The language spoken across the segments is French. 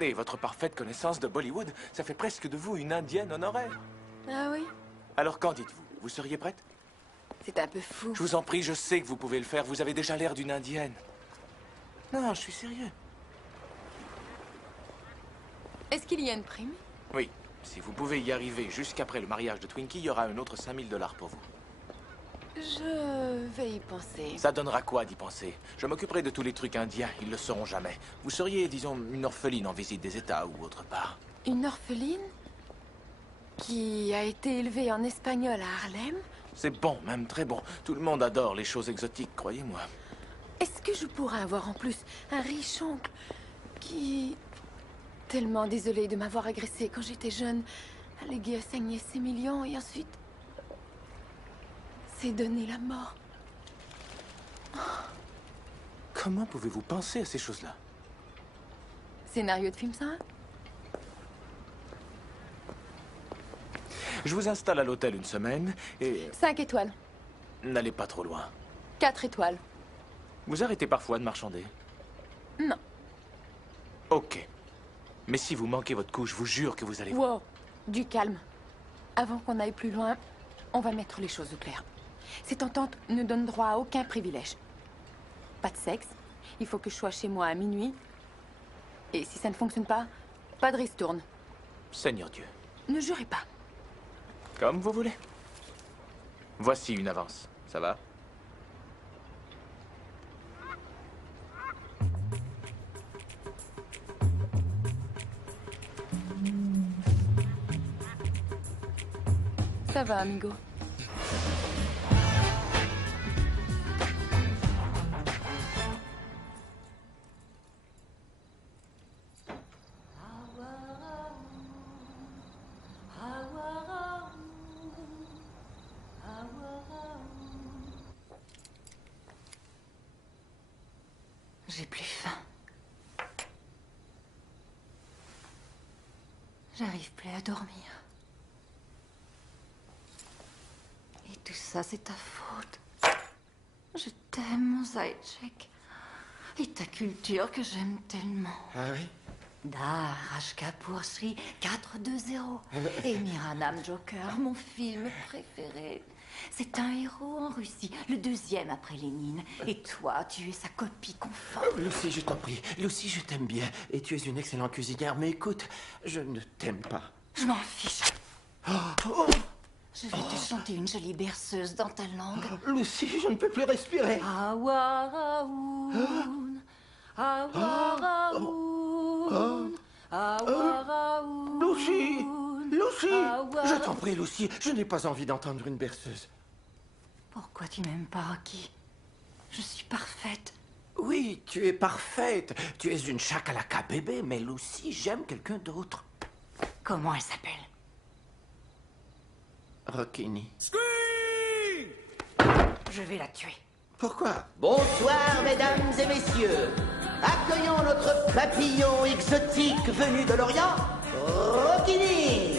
Et votre parfaite connaissance de Bollywood, ça fait presque de vous une indienne honoraire. Ah oui? Alors qu'en dites-vous? Vous seriez prête? C'est un peu fou. Je vous en prie, je sais que vous pouvez le faire. Vous avez déjà l'air d'une indienne. Non, je suis sérieux. Est-ce qu'il y a une prime? Oui. Si vous pouvez y arriver jusqu'après le mariage de Twinkie, il y aura un autre 5000 $ pour vous. Je vais y penser. Ça donnera quoi d'y penser? Je m'occuperai de tous les trucs indiens, ils le sauront jamais. Vous seriez, disons, une orpheline en visite des États ou autre part. Une orpheline? Qui a été élevée en espagnol à Harlem? C'est bon, même très bon. Tout le monde adore les choses exotiques, croyez-moi. Est-ce que je pourrais avoir en plus un riche oncle qui... Tellement désolé de m'avoir agressé quand j'étais jeune, allégué à saigner ses millions et ensuite... s'est donné la mort. Comment pouvez-vous penser à ces choses-là? Scénario de film, ça? Je vous installe à l'hôtel une semaine et... 5 étoiles. N'allez pas trop loin. 4 étoiles. Vous arrêtez parfois de marchander? Non. Ok. Mais si vous manquez votre coup, je vous jure que vous allez... Wow, du calme. Avant qu'on aille plus loin, on va mettre les choses au clair. Cette entente ne donne droit à aucun privilège. Pas de sexe. Il faut que je sois chez moi à minuit. Et si ça ne fonctionne pas, pas de ristourne. Seigneur Dieu. Ne jurez pas. Comme vous voulez. Voici une avance. Ça va? Ça va, amigo. J'ai plus faim. J'arrive plus à dormir. Et tout ça, c'est ta faute. Je t'aime, mon Zaïtchek. Et ta culture que j'aime tellement. Ah oui? Dar, Rajkapur Sri 420. Et Miranam Joker, mon film préféré. C'est un héros en Russie, le deuxième après Lénine. Et toi, tu es sa copie conforme. Lucie, je t'en prie. Lucie, je t'aime bien. Et tu es une excellente cuisinière. Mais écoute, je ne t'aime pas. Je m'en fiche. Je vais te chanter une jolie berceuse dans ta langue. Lucie, je ne peux plus respirer. Awaraoun, Awaraoun, Awaraoun. Lucie! Lucie! Je t'en prie, Lucie, je n'ai pas envie d'entendre une berceuse. Pourquoi tu m'aimes pas, Rocky? Je suis parfaite. Oui, tu es parfaite. Tu es une chakalaka bébé, mais Lucie, j'aime quelqu'un d'autre. Comment elle s'appelle? Rockini. Je vais la tuer. Pourquoi? Bonsoir, mesdames et messieurs. Accueillons notre papillon exotique venu de l'Orient, Rockini.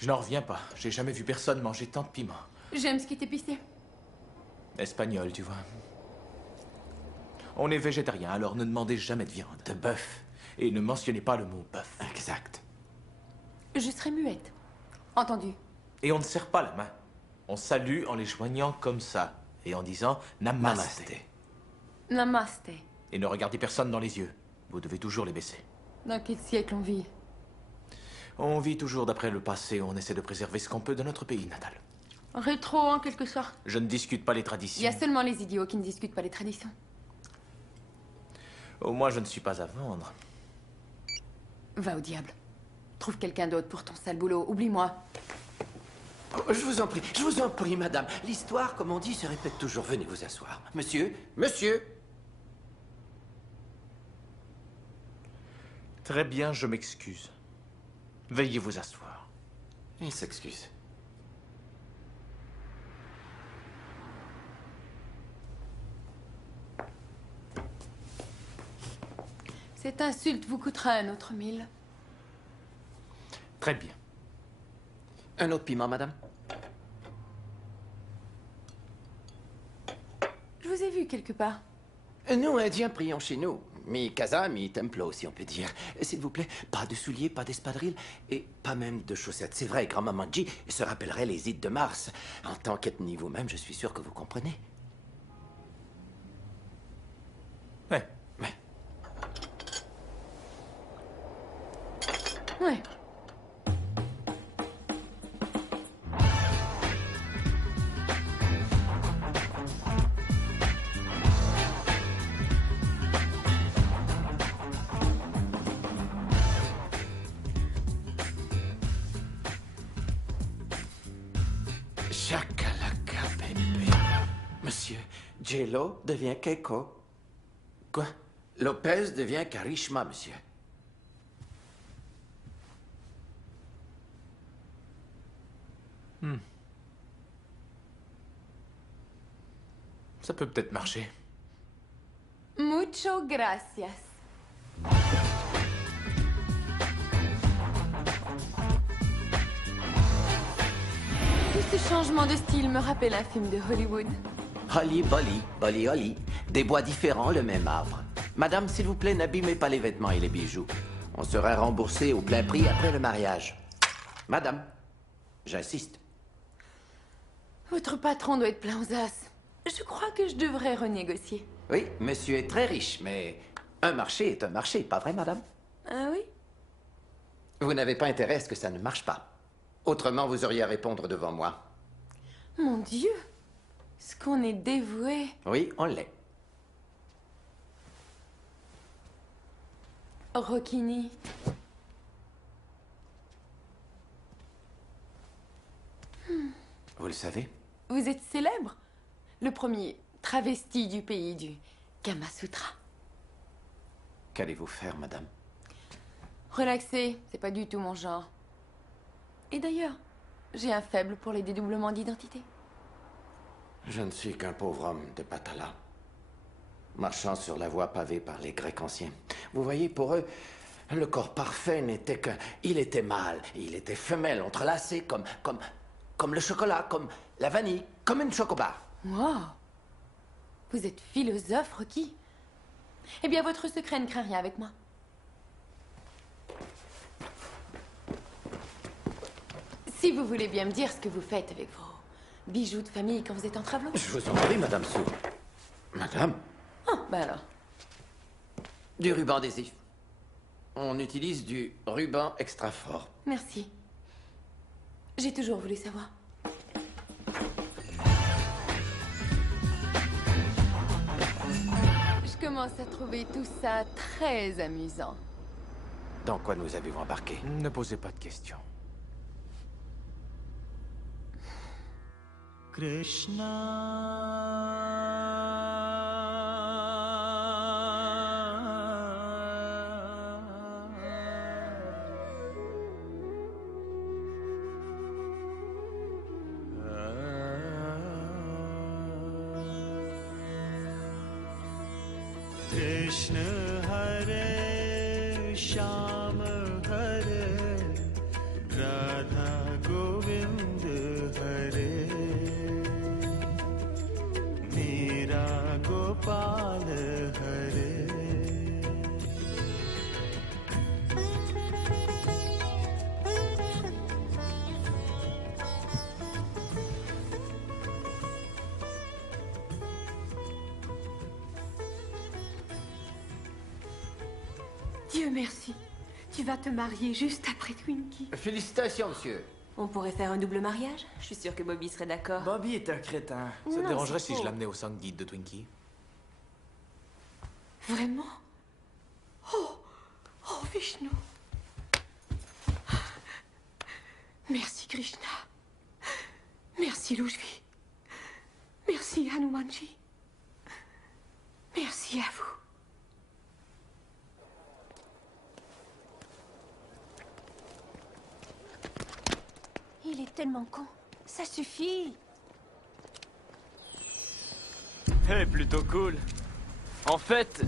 Je n'en reviens pas. J'ai jamais vu personne manger tant de piment. J'aime ce qui est épicé. Espagnol, tu vois. On est végétarien, alors ne demandez jamais de viande. De bœuf. Et ne mentionnez pas le mot bœuf. Exact. Je serai muette. Entendu. Et on ne serre pas la main. On salue en les joignant comme ça. Et en disant Namaste. Namasté. Namaste. Et ne regardez personne dans les yeux. Vous devez toujours les baisser. Dans quel siècle on vit? On vit toujours d'après le passé. On essaie de préserver ce qu'on peut de notre pays natal. Rétro, en quelque sorte. Je ne discute pas les Il y traditions. a seulement les idiots qui ne discutent pas les traditions. Au moins, je ne suis pas à vendre. Va au diable. Trouve quelqu'un d'autre pour ton sale boulot. Oublie-moi. Oh, je vous en prie, madame. L'histoire, comme on dit, se répète toujours. Venez vous asseoir. Monsieur, monsieur. Très bien, je m'excuse. Veuillez vous asseoir. Il s'excuse. Cette insulte vous coûtera un autre 1000. Très bien. Un autre piment, madame? Je vous ai vu quelque part. Nous, Indiens, prions chez nous. Mi casa, mi templo, si on peut dire. S'il vous plaît, pas de souliers, pas d'espadrilles et pas même de chaussettes. C'est vrai, grand-maman G se rappellerait les ides de Mars. En tant qu'ethnie vous-même, je suis sûr que vous comprenez. Ouais. Ouais. Ouais. Chakalaka, bébé. Monsieur, Jello devient Keiko. Quoi? Lopez devient Karishma, monsieur. Ça peut peut-être marcher. Mucho gracias. Tout ce changement de style me rappelle un film de Hollywood. Holly Bolly, Bolly Holly. Des bois différents, le même arbre. Madame, s'il vous plaît, n'abîmez pas les vêtements et les bijoux. On sera remboursé au plein prix après le mariage. Madame, j'insiste. Votre patron doit être plein aux as. Je crois que je devrais renégocier. Oui, monsieur est très riche, mais un marché est un marché, pas vrai, madame? Ah oui? Vous n'avez pas intérêt à ce que ça ne marche pas. Autrement, vous auriez à répondre devant moi. Mon Dieu! Ce qu'on est dévoué. Oui, on l'est. Rocchini. Vous le savez? Vous êtes célèbre. Le premier travesti du pays du Kama Sutra. Qu'allez-vous faire, madame? Relaxé, c'est pas du tout mon genre. Et d'ailleurs, j'ai un faible pour les dédoublements d'identité. Je ne suis qu'un pauvre homme de Patala, marchant sur la voie pavée par les Grecs anciens. Vous voyez, pour eux, le corps parfait n'était qu'un... Il était mâle, il était femelle, entrelacé comme le chocolat, comme la vanille, comme une chocobar. Wow! Vous êtes philosophe, Rocky. Eh bien, votre secret ne craint rien avec moi. Si vous voulez bien me dire ce que vous faites avec vos bijoux de famille quand vous êtes en travelot. Je vous en prie, madame Sou. Madame? Ah, bah alors. Du ruban adhésif. On utilise du ruban extra fort. Merci. J'ai toujours voulu savoir. Je commence à trouver tout ça très amusant. Dans quoi nous avez-vous embarqué? Ne posez pas de questions. Krishna Hare Shama Hare Radha Go Pal Hare Dieu merci. Tu vas te marier juste après Twinkie. Félicitations, monsieur. On pourrait faire un double mariage? Je suis sûre que Bobby serait d'accord. Bobby est un crétin. Ça te Non, dérangerait c'est si je faux. l'amenais au sang guide de Twinkie? Vraiment? Oh! Oh, Vishnu! Merci, Krishna. Merci, Louchvi. Merci, Hanumanji. Merci à vous. Il est tellement con. Ça suffit. Plutôt cool. En fait,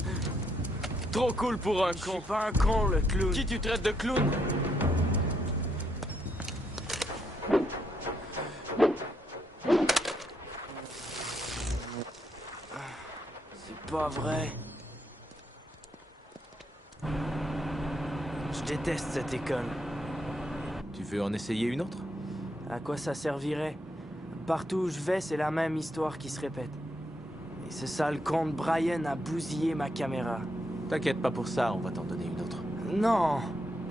trop cool pour un con. Je suis pas un con, le clown. Qui tu traites de clown? C'est pas vrai. Je déteste cette école. Tu veux en essayer une autre? À quoi ça servirait? Partout où je vais, c'est la même histoire qui se répète. Et ce sale con de Brian a bousillé ma caméra. T'inquiète pas pour ça, on va t'en donner une autre. Non!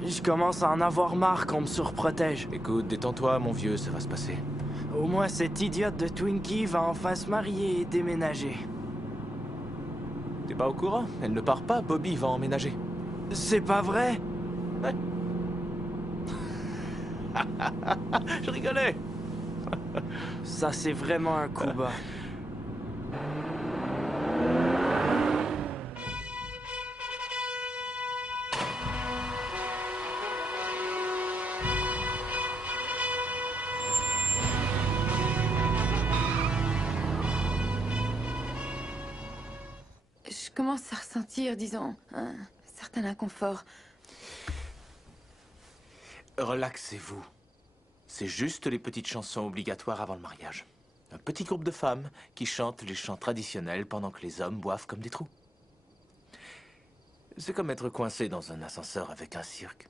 Je commence à en avoir marre qu'on me surprotège. Écoute, détends-toi, mon vieux, ça va se passer. Au moins, cette idiote de Twinkie va enfin se marier et déménager. T'es pas au courant? Elle ne part pas, Bobby va emménager. C'est pas vrai? Ouais. Je rigolais. Ça, c'est vraiment un coup bas. Je commence à ressentir, disons, un certain inconfort. Relaxez-vous. C'est juste les petites chansons obligatoires avant le mariage. Un petit groupe de femmes qui chantent les chants traditionnels pendant que les hommes boivent comme des trous. C'est comme être coincé dans un ascenseur avec un cirque.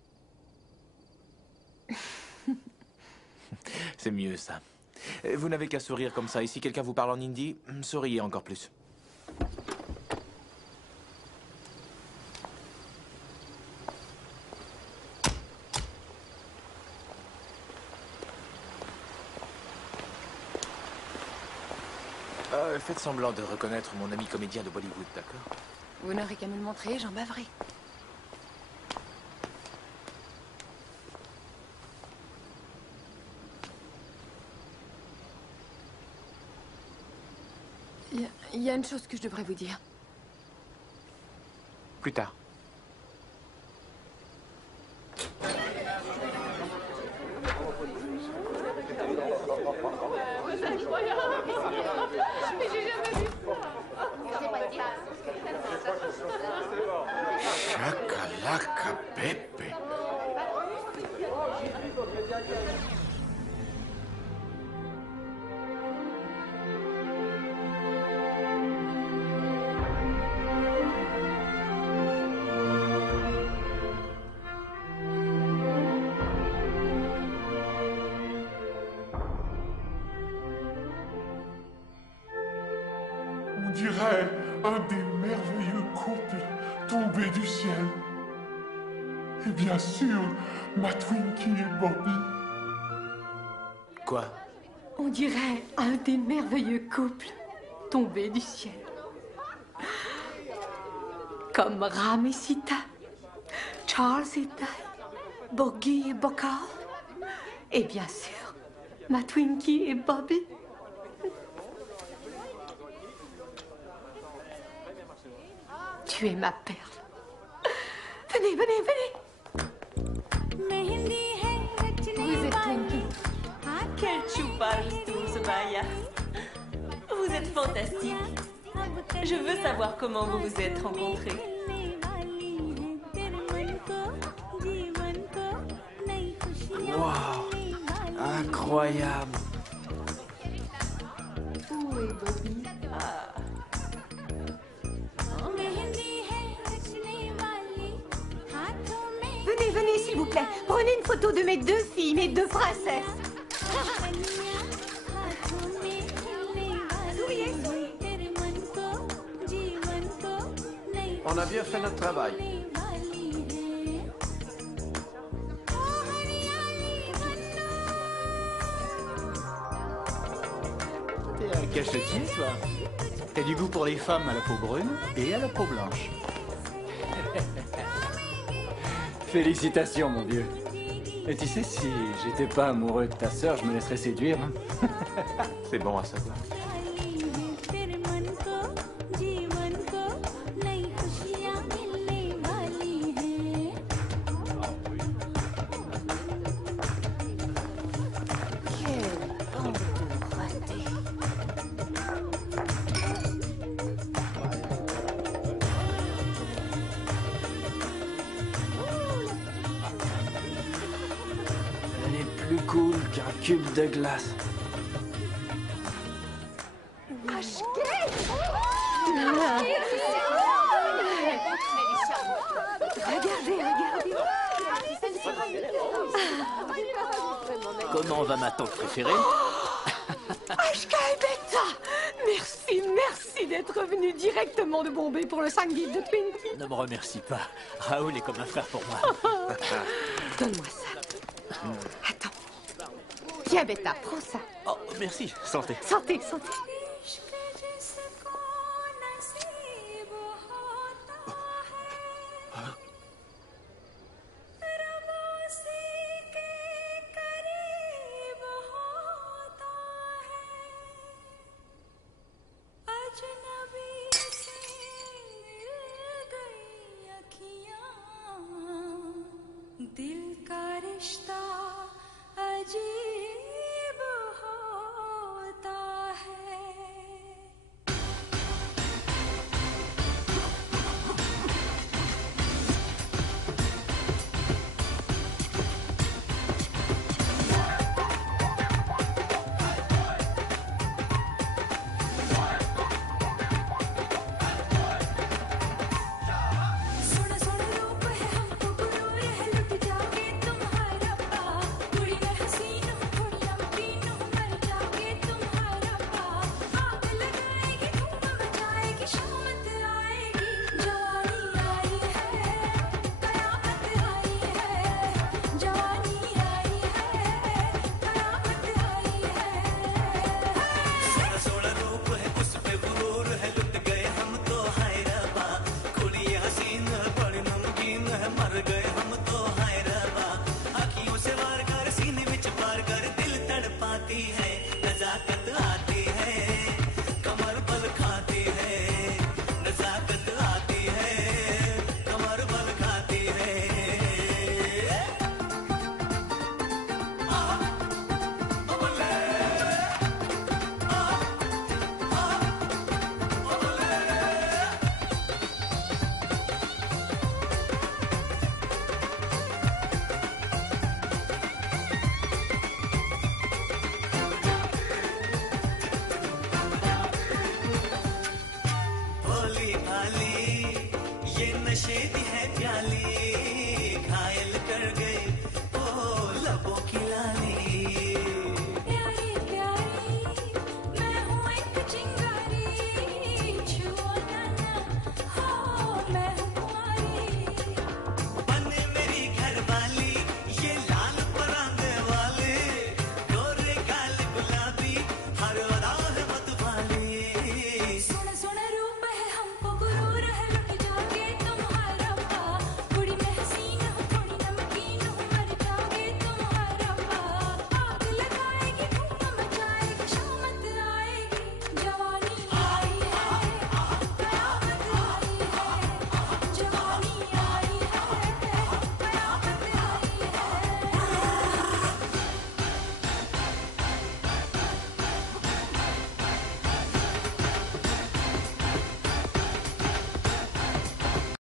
C'est mieux, ça. Vous n'avez qu'à sourire comme ça. Et si quelqu'un vous parle en hindi, souriez encore plus. Faites semblant de reconnaître mon ami comédien de Bollywood, d'accord? Vous n'aurez qu'à me le montrer, j'en baverai. Il y a une chose que je devrais vous dire. Plus tard. Chakalaka Pepe. On dirait un des merveilleux couples tombés du ciel. Et bien sûr, ma Twinkie et Bobby. Quoi? On dirait un des merveilleux couples tombés du ciel. Comme Ram et Sita, Charles et Di, Boggy et Bokal. Et bien sûr, ma Twinkie et Bobby. Tu es ma perle. Venez, venez, venez. Vous êtes Twinkie. Quel choupage, tout ce Maya. Vous êtes fantastique. Je veux savoir comment vous vous êtes rencontrés. Wow! Incroyable! Où est Bobby? Venez, venez, s'il vous plaît. Prenez une photo de mes deux filles, mes deux princesses. On a bien fait notre travail. T'es un cachetier, toi. T'as du goût pour les femmes à la peau brune et à la peau blanche. Félicitations, mon vieux. Et tu sais, si j'étais pas amoureux de ta sœur, je me laisserais séduire. Hein. C'est bon à savoir. Elle est plus cool qu'un cube de glace. Regardez, regardez. Comment va ma tante préférée? Ashka et Beta, merci, merci d'être venu directement de Bombay pour le Sangeet de Twinkie. Ne me remercie pas. Raoul est comme un frère pour moi. Donne-moi ça. Attends. Tiens, Beta, prends ça. Oh, merci. Santé. Santé, santé. दिल का रिश्ता अजीब होता है। सोना सोना रूप है हमको गुरूर है लुट जाओगे तुम्हारा पा पूरी मैं हसीन हूँ थोड़ी नमकीन हूँ मर जाओगे तुम्हारा पा आग लगाएगी धूम मचाएगी शामत आएगी जवानी आई है कयामत आई है जवानी आई है कयामत आई है सोना रूप है उस पे गुरूर है लुट गए हम तो हाय रबा खुली हसीन बड़ी नमकीन है मर गए हम तो हाय रबा आँखियों से वार कर सीने विच पार कर दिल तड़पाती है नजाकत आती है कमर बल खाती है नजाकत आती है कमर बल खाती है भोली भाली ये नशे दी है प्याली